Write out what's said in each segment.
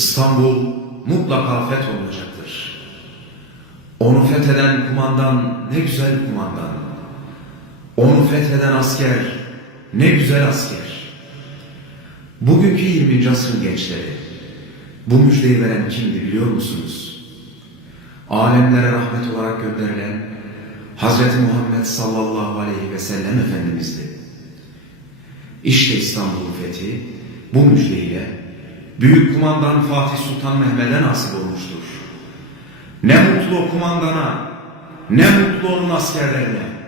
İstanbul mutlaka fetholunacaktır. Onu fetheden kumandan ne güzel kumandan. Onu fetheden asker ne güzel asker. Bugünkü 20. asrın gençleri bu müjdeyi veren kimdi biliyor musunuz? Alemlere rahmet olarak gönderilen Hazreti Muhammed sallallahu aleyhi ve sellem Efendimiz'di. İşte İstanbul'un fethi bu müjdeyle Büyük Kumandan Fatih Sultan Mehmet'e nasip olmuştur. Ne mutlu o kumandana, ne mutlu onun askerlerine.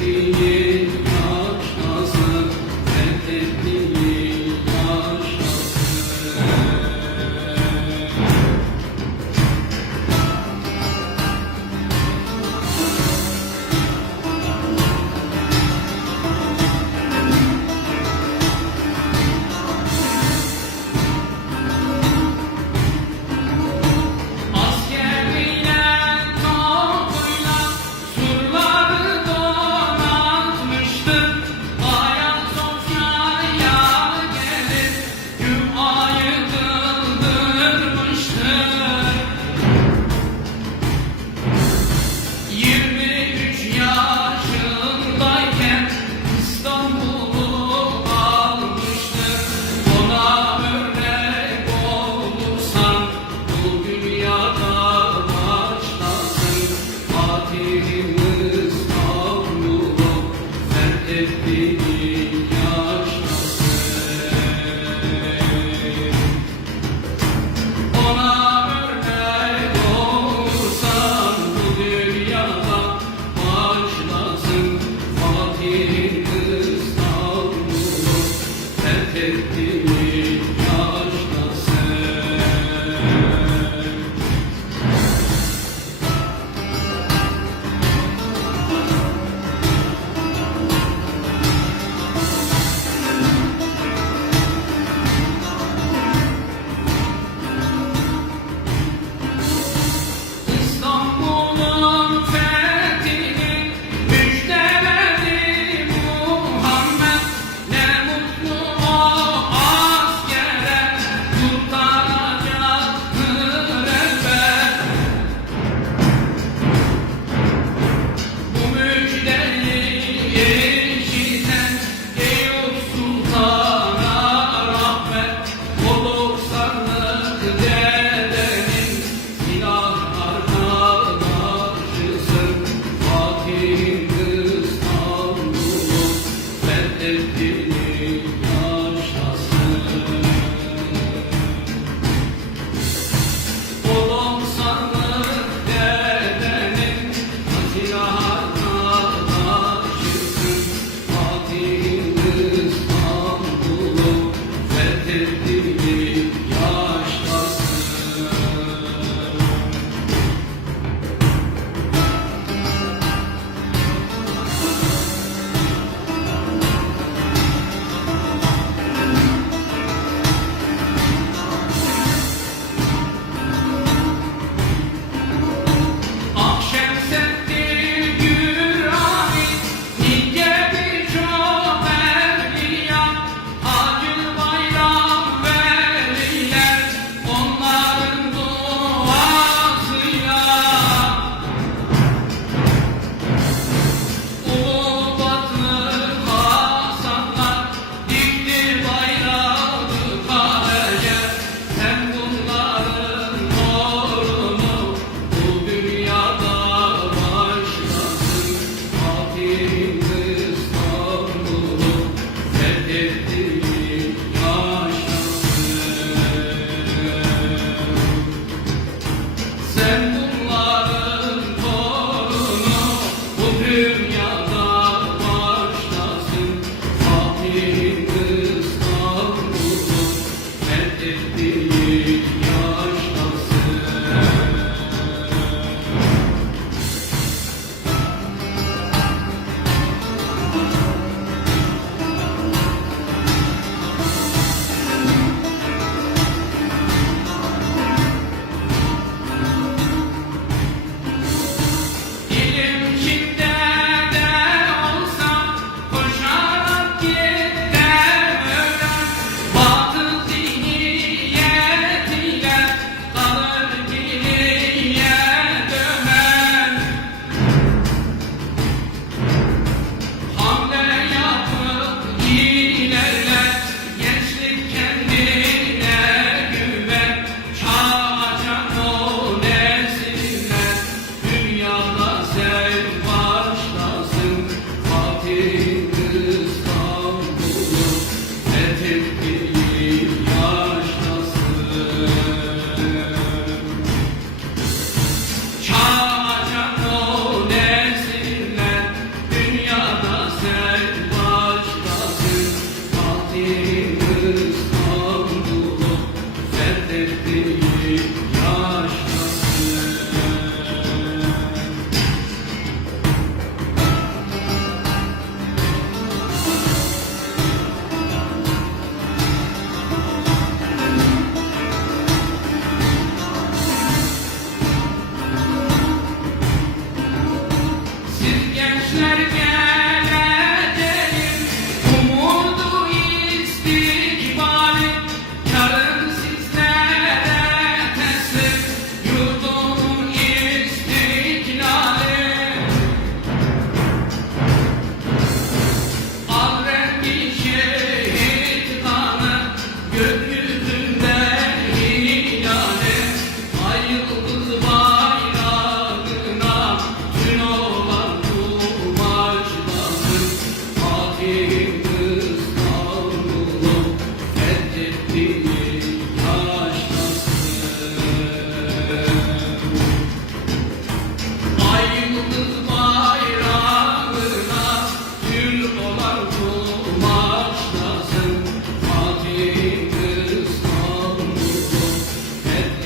e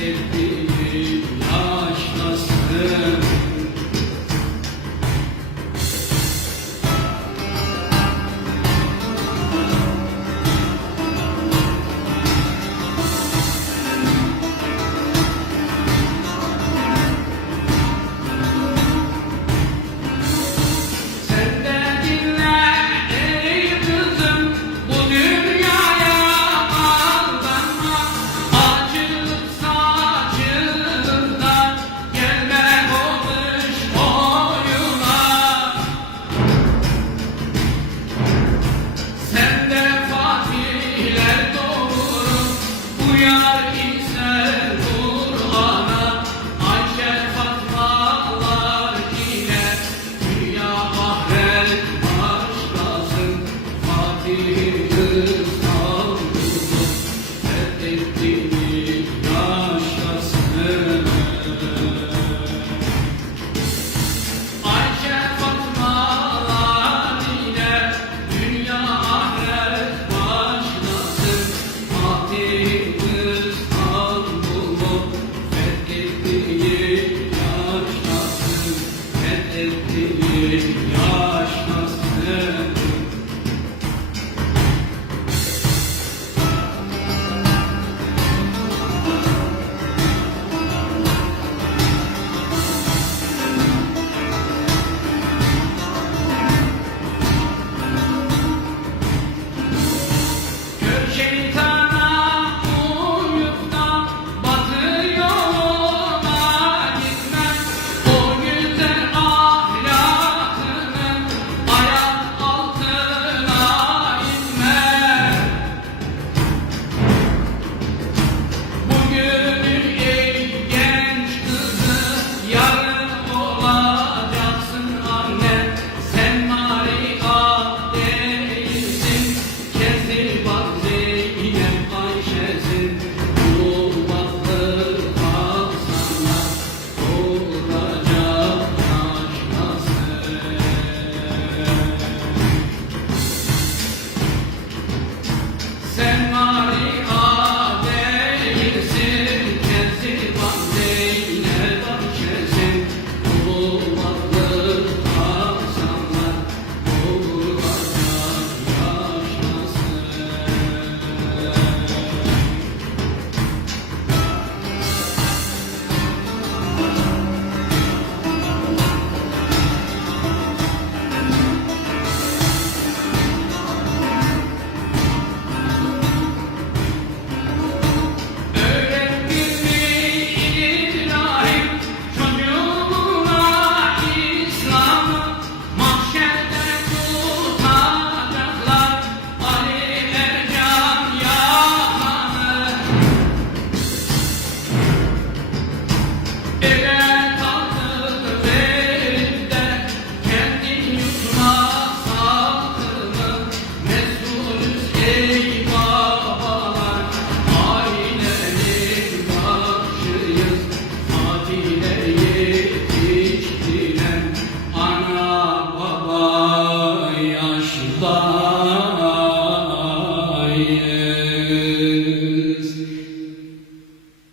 sevdim